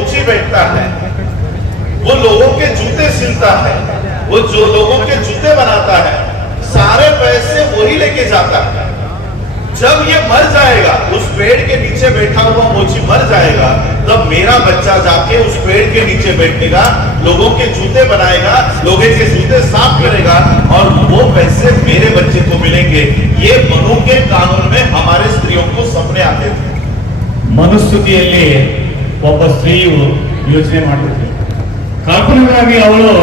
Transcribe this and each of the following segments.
मोची बैठता है, वो लोगों के जूते सिलता है, वो जो लोगों के जूते बनाता है, सारे पैसे वही लेके जाता है। जब ये मर जाएगा, उस पेड़ के नीचे बैठा हुआ मोची मर जाएगा, तब मेरा बच्चा जाके उस पेड़ के नीचे बैठेगा, लोगों के जूते बनाएगा, लोगों के जूते साफ करेगा, और वो पैसे मेरे बच्चे को मिलेंगे। ये मनु के कानून में हमारे स्त्रियों को सपने आते थे। ಮನುಸ್ಮೃತಿಯಲ್ಲಿ ಒಬ್ಬ ಸ್ತ್ರೀಯು ಯೋಚನೆ ಮಾಡ್ತಿದ್ಳು. ಕಾಲ್ಪನಿಕವಾಗಿ ಅವಳು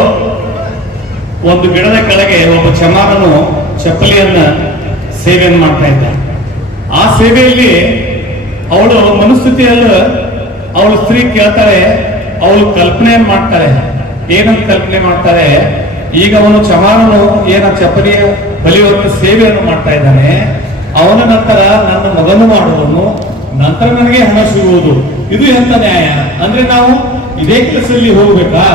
ಒಂದು ಗಿಡದ ಕೆಳಗೆ ಒಬ್ಬ ಚಮಾರನು ಚಪ್ಪಲಿಯನ್ನ ಸೇವೆಯನ್ನು ಮಾಡ್ತಾ ಇದ್ದ. ಆ ಸೇವೆಯಲ್ಲಿ ಅವಳು ಮನುಸ್ಥಿತಿಯಲ್ಲಿ ಅವಳು ಸ್ತ್ರೀ ಕೇಳ್ತಾಳೆ, ಅವಳು ಕಲ್ಪನೆ ಮಾಡ್ತಾಳೆ. ಏನಂತ ಕಲ್ಪನೆ ಮಾಡ್ತಾರೆ? ಈಗ ಅವನು ಚಮಾರನು ಏನ ಚಪ್ಪಲಿಯ ಕಲಿಯುವಂತ ಸೇವೆಯನ್ನು ಮಾಡ್ತಾ ಇದ್ದಾನೆ, ಅವನ ನಂತರ ನನ್ನ ಮಗನು ಮಾಡುವನು, ನಂತರ ನನಗೆ ಹಣ ಸಿಗುವುದು. ಇದು ಎಂತ ನ್ಯಾಯ? ಅಂದ್ರೆ ನಾವು ಇದೇ ಕೆಲಸದಲ್ಲಿ ಹೋಗ್ಬೇಕಾ?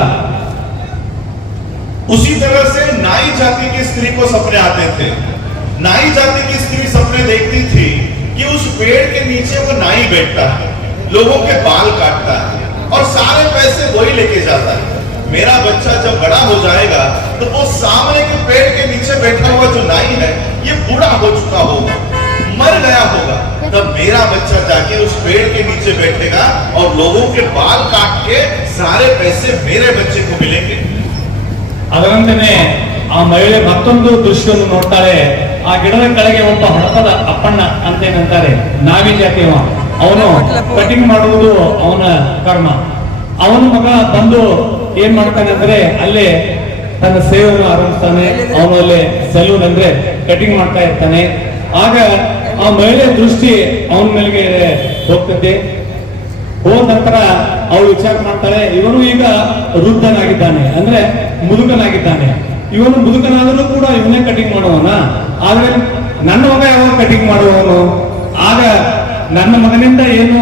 उसी तरह से नाई जाति की स्त्री को सपने आते थे। नाई जाति की स्त्री सपने देखती थी कि उस पेड़ के नीचे वो नाई बैठता है, लोगों के बाल काटता है, और सारे पैसे वही लेके जाता है। मेरा बच्चा जब बड़ा हो जाएगा तो वो सामने के पेड़ के नीचे बैठा हुआ जो नाई है, ये बूढ़ा हो चुका होगा, मर गया होगा, तब मेरा बच्चा जाके उस पेड़ के नीचे बैठेगा और लोगों के बाल काट के सारे पैसे मेरे बच्चे को मिलेंगे। ಅದರಂತೆಯೇ ಆ ಮಹಿಳೆ ಮತ್ತೊಂದು ದೃಶ್ಯವನ್ನು ನೋಡ್ತಾಳೆ. ಆ ಗಿಡದ ಕೆಳಗೆ ಒಬ್ಬ ಹಡಪದ ಅಪ್ಪಣ್ಣ ಅಂತ ಏನಂತಾರೆ, ನಾವಿ ಜಾತಿಯವ, ಅವನು ಕಟಿಂಗ್ ಮಾಡುವುದು ಅವನ ಕರ್ಮ. ಅವನ ಮಗ ಬಂದು ಏನ್ ಮಾಡ್ತಾನೆ ಅಂದ್ರೆ ಅಲ್ಲೇ ತನ್ನ ಸೇವೆಯನ್ನು ಆರಂಭಿಸ್ತಾನೆ. ಅವನು ಅಲ್ಲೇ ಸಲೂನ್ ಅಂದ್ರೆ ಕಟಿಂಗ್ ಮಾಡ್ತಾ ಇರ್ತಾನೆ. ಆಗ ಆ ಮಹಿಳೆಯ ದೃಷ್ಟಿ ಅವನ ಮೇಲೆಗೆ ಹೋಗ್ತದೆ. ಹೋದ ನಂತರ ಅವಳು ವಿಚಾರ ಮಾಡ್ತಾಳೆ, ಇವನು ಈಗ ವೃದ್ಧನಾಗಿದ್ದಾನೆ, ಅಂದ್ರೆ ಮುದುಕನಾಗಿದ್ದಾನೆ. ಇವನು ಮುದುಕನಾದರೂ ಕೂಡ ಇವನೇ ಕಟಿಂಗ್ ಮಾಡುವನ, ಆದ್ರೆ ನನ್ನ ಮಗ ಯಾವಾಗ ಕಟಿಂಗ್ ಮಾಡುವವನು? ಆಗ ನನ್ನ ಮಗನಿಂದ ಏನು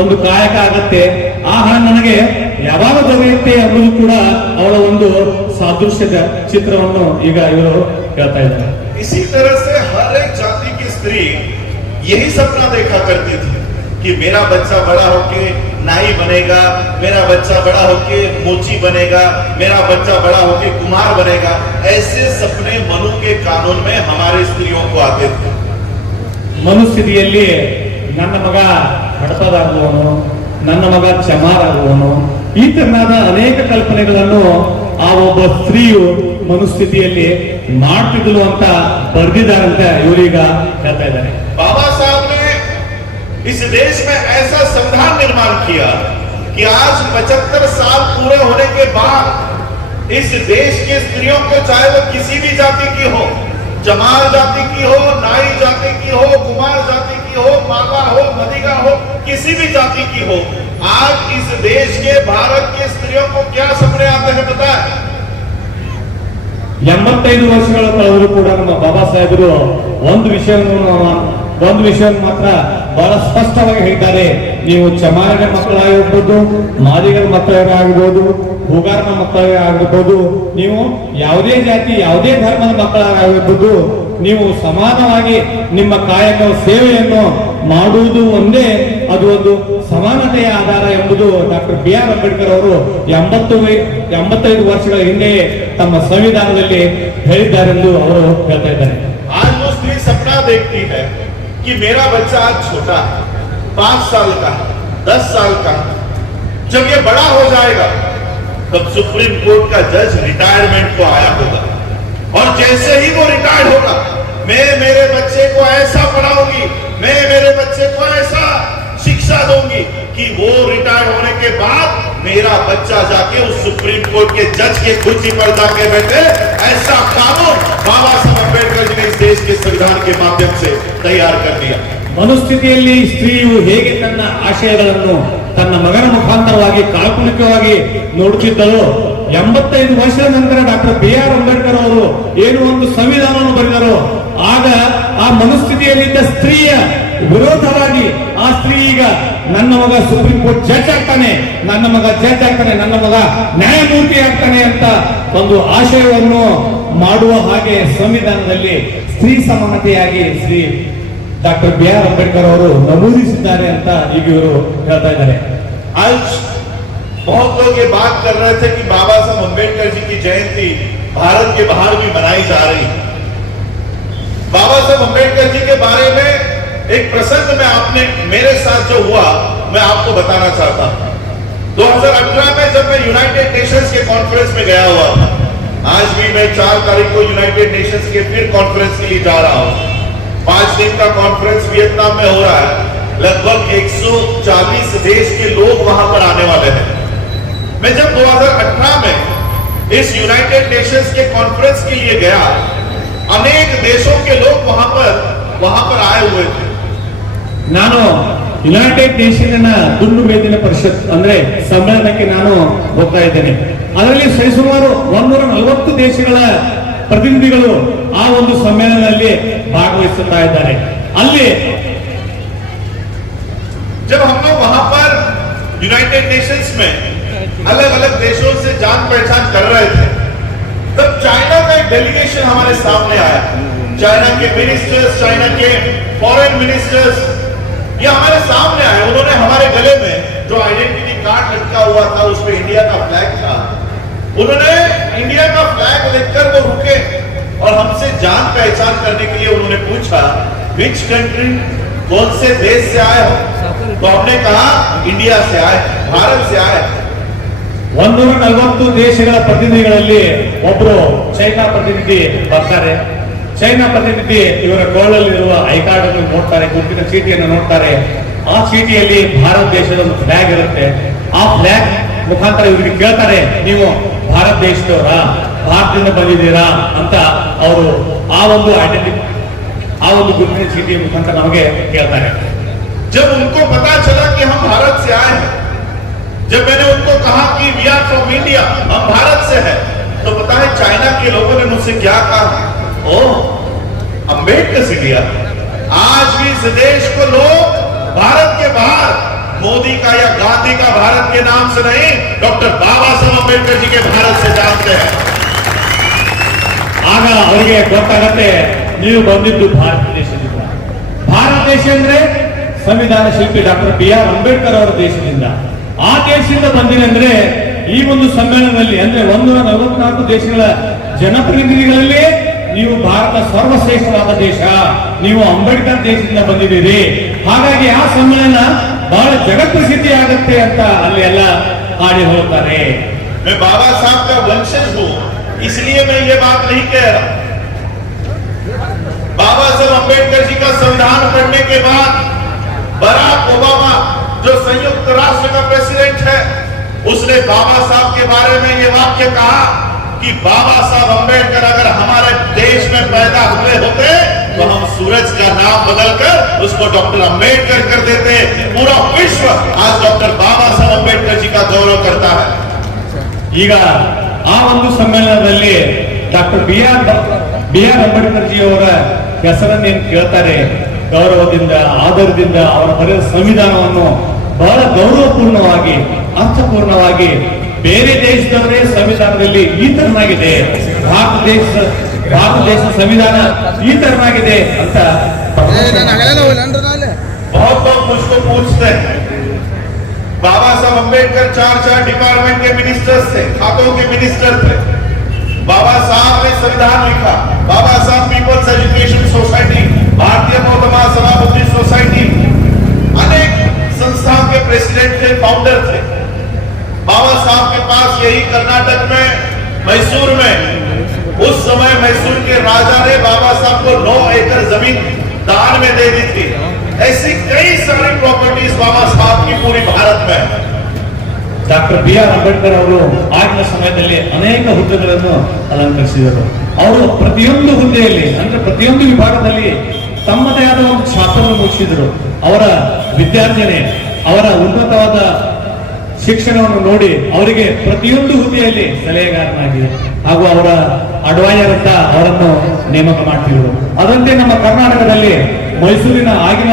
ಒಂದು ಕಾಯಕ ಆಗತ್ತೆ, ಆ ಹಣ ನನಗೆ ಯಾವಾಗ ದೊರೆಯುತ್ತೆ ಅನ್ನೋದು ಕೂಡ ಅವಳ ಒಂದು ಸಾದೃಶ್ಯದ ಚಿತ್ರವನ್ನು ಈಗ ಇವರು ಹೇಳ್ತಾ ಇದ್ದಾರೆ. इसी तरह से हर एक जाति की स्त्री यही सपना देखा करती थी कि मेरा बच्चा बड़ा होके नाई बनेगा, मेरा बच्चा बड़ा होके मोची बनेगा, मेरा बच्चा बड़ा होके कुम्हार बनेगा। ऐसे सपने मनु के कानून में हमारे स्त्रियों को आते थे। ಮನುಸ್ಥಿತಿಯಲ್ಲಿ ನನ್ನ ಮಗ ಹಡಪದಾಗುವನು, ನನ್ನ ಮಗ ಚಮಾರಾಗುವನು, ಈ ತರನಾದ ಅನೇಕ ಕಲ್ಪನೆಗಳನ್ನು ಆ ಒಬ್ಬ ಸ್ತ್ರೀಯು ಮನುಸ್ಥಿತಿಯಲ್ಲಿ ಮಾಡ್ತಿದ್ಲು ಅಂತ ಬರೆದಿದ್ದಾರಂತೆ ಇವರೀಗ ಹೇಳ್ತಾ ಇದ್ದಾರೆ. बाबा साहब ने इस देश में ऐसा संविधान निर्माण किया कि आज 75 साल पूरे होने के बाद इस देश की स्त्रियों को, चाहे वो किसी भी जाति की हो, चमार जाति की हो, नाई जाति की हो, कुमार जाति की हो, माला हो, मदिगा हो, किसी भी जाति की हो, आज इस देश के भारत की स्त्रियों को क्या सपने आते हैं पता है? 85 ವರ್ಷಗಳ ಕಳೆದರೂ ಕೂಡ ನಮ್ಮ ಬಾಬಾ ಸಾಹೇಬರು ಒಂದು ವಿಷಯವನ್ನು ಮಾತ್ರ ಬಹಳ ಸ್ಪಷ್ಟವಾಗಿ ಹೇಳಿದ್ದಾರೆ. ನೀವು ಚಮಾರಿನ ಮಕ್ಕಳಾಗಿರ್ಬೋದು, ಮಾದಿಗರ ಮಕ್ಕಳಾಗಿರ್ಬೋದು, ಹೂಗಾರನ ಮಕ್ಕಳಾಗಿರ್ಬೋದು, ನೀವು ಯಾವುದೇ ಜಾತಿ ಯಾವುದೇ ಧರ್ಮದ ಮಕ್ಕಳಾಗಿರ್ಬೋದು, ನೀವು ಸಮಾನವಾಗಿ ನಿಮ್ಮ ಕಾಯಕ ಸೇವೆಯನ್ನು ಮಾಡುವುದು ಒಂದೇ, ಅದು ಒಂದು ಸಮಾನತೆಯ ಆಧಾರ ಎಂಬುದು ಡಾಕ್ಟರ್ BR ಅಂಬೇಡ್ಕರ್ ಅವರು 85 ವರ್ಷಗಳ ಹಿಂದೆ ತಮ್ಮ ಸಂವಿಧಾನದಲ್ಲಿ ಹೇಳಿದ್ದಾರೆಂದು ಅವರು ಹೇಳ್ತಾ ಇದ್ದಾರೆ. आज वो स्त्री सपना देखती है कि मेरा बच्चा आज छोटा है, 5 साल का, 10 साल का, जब ये बड़ा हो जाएगा तब सुप्रीम कोर्ट का जज रिटायरमेंट को आया होगा, और जैसे ही वो रिटायर्ड होगा, मैं मेरे बच्चे को ऐसा पढ़ाऊंगी, मैं मेरे बच्चे को ऐसा शिक्षा दूंगी कि वो रिटायर होने के बाद मेरा बच्चा जाके उस सुप्रीम कोर्ट के जज के कुर्सी पर जाके बैठे। ऐसा कानून बाबा साहब अंबेडकर जी ने इस देश के संविधान के माध्यम से तैयार कर दिया। ಮನುಸ್ಥಿತಿಯಲ್ಲಿ ಸ್ತ್ರೀಯು ಹೇಗೆ ತನ್ನ ಆಶಯಗಳನ್ನು ತನ್ನ ಮಗನ ಮುಖಾಂತರವಾಗಿ ಕಾಲ್ಪನಿಕವಾಗಿ ನೋಡುತ್ತಿದ್ದಳು, 85 ವರ್ಷದ ನಂತರ ಡಾಕ್ಟರ್ BR ಅಂಬೇಡ್ಕರ್ ಅವರು ಏನು ಒಂದು ಸಂವಿಧಾನವನ್ನು ಬರೆದರು, ಆಗ ಆ ಮನುಸ್ಥಿತಿಯಲ್ಲಿದ್ದ ಸ್ತ್ರೀಯ ವಿರೋಧವಾಗಿ ಆ ಸ್ತ್ರೀ ಈಗ ನನ್ನ ಮಗ ಸುಪ್ರೀಂ ಕೋರ್ಟ್ ಜಡ್ಜ್ ಆಗ್ತಾನೆ, ನನ್ನ ಮಗ ಜಡ್ಜ್ ಆಗ್ತಾನೆ, ನನ್ನ ಮಗ ನ್ಯಾಯಮೂರ್ತಿ ಆಗ್ತಾನೆ ಅಂತ ಒಂದು ಆಶಯವನ್ನು ಮಾಡುವ ಹಾಗೆ ಸಂವಿಧಾನದಲ್ಲಿ ಸ್ತ್ರೀ ಸಮಾನತೆಯಾಗಿ ಶ್ರೀ ಡಾಕ್ಟರ್ BR ಅಂಬೇಡ್ಕರ್ ಅವರು ನಮೂದಿಸಿದ್ದಾರೆ ಅಂತ ಈಗ ಇವರು ಹೇಳ್ತಾ ಇದ್ದಾರೆ. आज बहुत लोग ये बात कर रहे थे कि बाबा साहब अम्बेडकर जी की जयंती भारत के बाहर भी मनाई जा रही है। बाबा साहब अम्बेडकर जी के बारे में एक प्रसंग में आपने मेरे साथ जो हुआ मैं आपको बताना चाहता हूं। 2018 में जब मैं यूनाइटेड नेशंस के कॉन्फ्रेंस में गया हुआ था, आज भी मैं 4 तारीख को यूनाइटेड नेशंस के फिर कॉन्फ्रेंस के लिए जा रहा हूं। 5 दिन का कॉन्फ्रेंस वियतनाम में हो रहा है। लगभग 140 देश के लोग वहां पर आने वाले हैं। मैं जब 2018 में इस यूनाइटेड नेशंस के कॉन्फ्रेंस के लिए गया, अनेक देशों के लोग वहां पर आए हुए थे। ನಾನು ಯುನೈಟೆಡ್ ನೇಷನ್ ದುಂಡು ಮೇದಿನ ಪರಿಷತ್ ಅಂದ್ರೆ ಸಮ್ಮೇಳನಕ್ಕೆ ನಾನು ಹೋಗ್ತಾ ಇದ್ದೇನೆ. ಅದರಲ್ಲಿ ಸರಿಸುಮಾರು 140 ದೇಶಗಳ ಪ್ರತಿನಿಧಿಗಳು ಆ ಒಂದು ಸಮ್ಮೇಳನದಲ್ಲಿ ಭಾಗವಹಿಸುತ್ತಾ ಇದ್ದಾರೆ. ಅಲ್ಲಿ जब हम लोग वहां पर यूनाइटेड नेशंस में अलग अलग देशों से जान पहचान कर रहे थे, तब चाइना का एक डेलीगेशन हमारे सामने आया। चाइना के मिनिस्टर्स, चाइना के फॉरेन मिनिस्टर्स ये हमारे सामने आए। उन्होंने हमारे गले में जो आइडेंटिटी कार्ड लटका हुआ था उस पे इंडिया का फ्लैग था। उन्होंने इंडिया का फ्लैग देखकर वो रुके और हमसे जान पहचान करने के लिए उन्होंने पूछा, विच कंट्री, कौन से देश से आए हो? तो हमने कहा इंडिया से आए, भारत से आए। 140 ದೇಶಗಳ ಪ್ರತಿನಿಧಿಗಳಲ್ಲಿ ಒಬ್ಬರು ಚೈನಾ ಪ್ರತಿನಿಧಿ ಬರ್ತಾರೆ. ಚೈನಾ ಪ್ರತಿನಿಧಿ ಇವರ ಗೋಳಲ್ಲಿರುವ ಐ ಕಾರ್ಡ್ ಅನ್ನು ನೋಡ್ತಾರೆ, ಗುರುತಿನ ಚೀಟಿಯನ್ನು ನೋಡ್ತಾರೆ. ಆ ಚೀಟಿಯಲ್ಲಿ ಭಾರತ ದೇಶದ ಒಂದು ಫ್ಲಾಗ್ ಇರುತ್ತೆ. ಆ ಫ್ಲಾಗ್ ಮುಖಾಂತರ ಇವರಿಗೆ ಕೇಳ್ತಾರೆ, ನೀವು ಭಾರತ ದೇಶದವರ, ಭಾರತದಿಂದ ಬಂದಿದ್ದೀರಾ ಅಂತ ಅವರು ಆ ಒಂದು ಐಡೆಂಟಿಟಿ, ಆ ಒಂದು ಗುರುತಿನ ಚೀಟಿಯ ಮುಖಾಂತರ ನಮಗೆ ಕೇಳ್ತಾರೆ. जब उनको पता चला कि हम भारत से आए हैं, जब मैंने उनको कहा कि वी आर फ्रॉम इंडिया, हम भारत से हैं, तो पता है चाइना के लोगों ने मुझसे क्या कहा? ओ, अम्बेडकर से लिया। आज भी इस देश को लोग भारत के बाहर मोदी का या गांधी का भारत के नाम से नहीं, डॉक्टर बाबा साहब अम्बेडकर जी के भारत से जानते हैं। ಆಗ ಅವರಿಗೆ ಗೊತ್ತಾಗತ್ತೆ ನೀವು ಬಂದಿದ್ದು ಭಾರತ ದೇಶದಿಂದ. ಭಾರತ ದೇಶ ಅಂದ್ರೆ ಸಂವಿಧಾನ ಶಿಲ್ಪಿ ಡಾಕ್ಟರ್ BR ಅಂಬೇಡ್ಕರ್ ಅವರ ದೇಶದಿಂದ. ಆ ದೇಶದಿಂದ ಬಂದಿದೆ ಅಂದ್ರೆ ಈ ಒಂದು ಸಮ್ಮೇಳನದಲ್ಲಿ ಅಂದ್ರೆ 144 ದೇಶಗಳ ಜನಪ್ರತಿನಿಧಿಗಳಲ್ಲಿ ನೀವು ಭಾರತ ಸರ್ವಶ್ರೇಷ್ಠವಾದ ದೇಶ, ನೀವು ಅಂಬೇಡ್ಕರ್ ದೇಶದಿಂದ ಬಂದಿದ್ದೀರಿ, ಹಾಗಾಗಿ ಆ ಸಮ್ಮೇಳನ ಬಹಳ ಜಗತ್ಪ್ರಸಿದ್ಧಿ ಆಗುತ್ತೆ ಅಂತ ಅಲ್ಲಿ ಎಲ್ಲ ಹಾಡಿ ಹೋಗ್ತಾರೆ. मैं बाबा साहब का वंशज हूं, इसलिए मैं ये बात नहीं कह रहा। बाबा साहब अम्बेडकर जी का संविधान पढ़ने के बाद बराक ओबामा जो संयुक्त राष्ट्र का प्रेसिडेंट है, उसने बाबा साहब के बारे में ये वाक्य कहा कि बाबा साहब अम्बेडकर अगर हमारे देश में पैदा हुए होते तो हम सूरज का नाम बदलकर उसको डॉक्टर अम्बेडकर कर देते। पूरा विश्व आज डॉक्टर बाबा साहब अम्बेडकर जी का गौरव करता है। ಈಗ ಆ ಒಂದು ಸಮ್ಮೇಳನದಲ್ಲಿ ಡಾಕ್ಟರ್ BR ಅಂಬೇಡ್ಕರ್ ಜಿ ಅವರ ಹೆಸರನ್ನೇನು ಕೇಳ್ತಾರೆ, ಗೌರವದಿಂದ, ಆದರದಿಂದ ಅವರ ಬರೆದ ಸಂವಿಧಾನವನ್ನು ಬಹಳ ಗೌರವಪೂರ್ಣವಾಗಿ, ಅರ್ಥಪೂರ್ಣವಾಗಿ, ಬೇರೆ ದೇಶದವರೇ ಸಂವಿಧಾನದಲ್ಲಿ ಈ ತರನಾಗಿದೆ, ಭಾರತ ದೇಶ ಸಂವಿಧಾನ ಈ ತರನಾಗಿದೆ ಅಂತ बहुत लोग मुझको पूछते हैं, बाबा साहब अम्बेडकर 4 डिपार्टमेंट के मिनिस्टर्स थे, खातों के मिनिस्टर थे। बाबा साहब ने संविधान लिखा। बाबा साहब पीपल्स एजुकेशन सोसाइटी, भारतीय मोहतमा सभापति सोसाइटी, अनेक संस्थाओं के प्रेसिडेंट थे, फाउंडर थे। बाबा साहब के पास यही कर्नाटक में, मैसूर में, उस समय मैसूर के राजा ने बाबा साहब को 9 एकड़ जमीन दान में दे दी थी। ऐसी कई सारी प्रॉपर्टीज बाबा साहब की पूरी भारत में। ಡಾಕ್ಟರ್ BR ಅಂಬೇಡ್ಕರ್ ಅವರು ಆಗಿನ ಸಮಯದಲ್ಲಿ ಅನೇಕ ಹುದ್ದೆಗಳನ್ನು ಅಲಂಕರಿಸಿದರು. ಅವರು ಪ್ರತಿಯೊಂದು ಹುದ್ದೆಯಲ್ಲಿ ಅಂದ್ರೆ ಪ್ರತಿಯೊಂದು ವಿಭಾಗದಲ್ಲಿ ತಮ್ಮದೇ ಆದ ಒಂದು ಛಾತ್ರವನ್ನು ಮುಗಿಸಿದರು. ಅವರ ವಿದ್ಯಾರ್ಜನೆ, ಅವರ ಉನ್ನತವಾದ ಶಿಕ್ಷಣವನ್ನು ನೋಡಿ ಅವರಿಗೆ ಪ್ರತಿಯೊಂದು ಹುದ್ದೆಯಲ್ಲಿ ಸಲಹೆಗಾರನಾಗಿ ಹಾಗೂ ಅವರ ಅಡ್ವೈಸರ್ ಅಂತ ಅವರನ್ನು ನೇಮಕ ಮಾಡ್ತಿದ್ರು. ಅದಂತೆ ನಮ್ಮ ಕರ್ನಾಟಕದಲ್ಲಿ ಮೈಸೂರಿನ ಆಗಿನ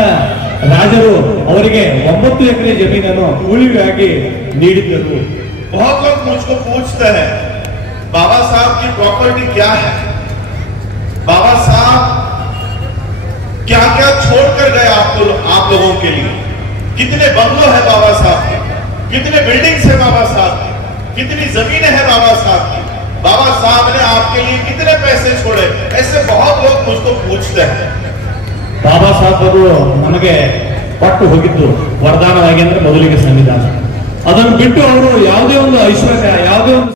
ರಾಜರು ಅವರಿಗೆ 9 ಎಕರೆ ಜಮೀನನ್ನು ಉಳಿಗಾಗಿ ನೀಡಿದ್ದರು. बहुत लोग मुझको पूछते हैं, बाबा साहब की प्रॉपर्टी क्या है, बाबा साहब क्या क्या छोड़कर गए आप लोगों के लिए, कितने बंगलो है बाबा साहब के? कितने बिल्डिंग्स है बाबा साहब की, कितनी जमीनें हैं बाबा साहब की, बाबा साहब ने आपके लिए कितने पैसे छोड़े, ऐसे बहुत लोग मुझको पूछते हैं। ಬಾಬಾ ಸಾಹೇಬ್ ಅವರು ನಮಗೆ ಕೊಟ್ಟು ಹೋಗಿದ್ದು ವರದಾನವಾಗಿ ಅಂದ್ರೆ ಮೊದಲಿಗೆ ಸಂವಿಧಾನ. ಅದನ್ನು ಬಿಟ್ಟು ಅವರು ಯಾವುದೇ ಒಂದು ಐಶ್ವರ್ಯ, ಯಾವುದೇ ಒಂದು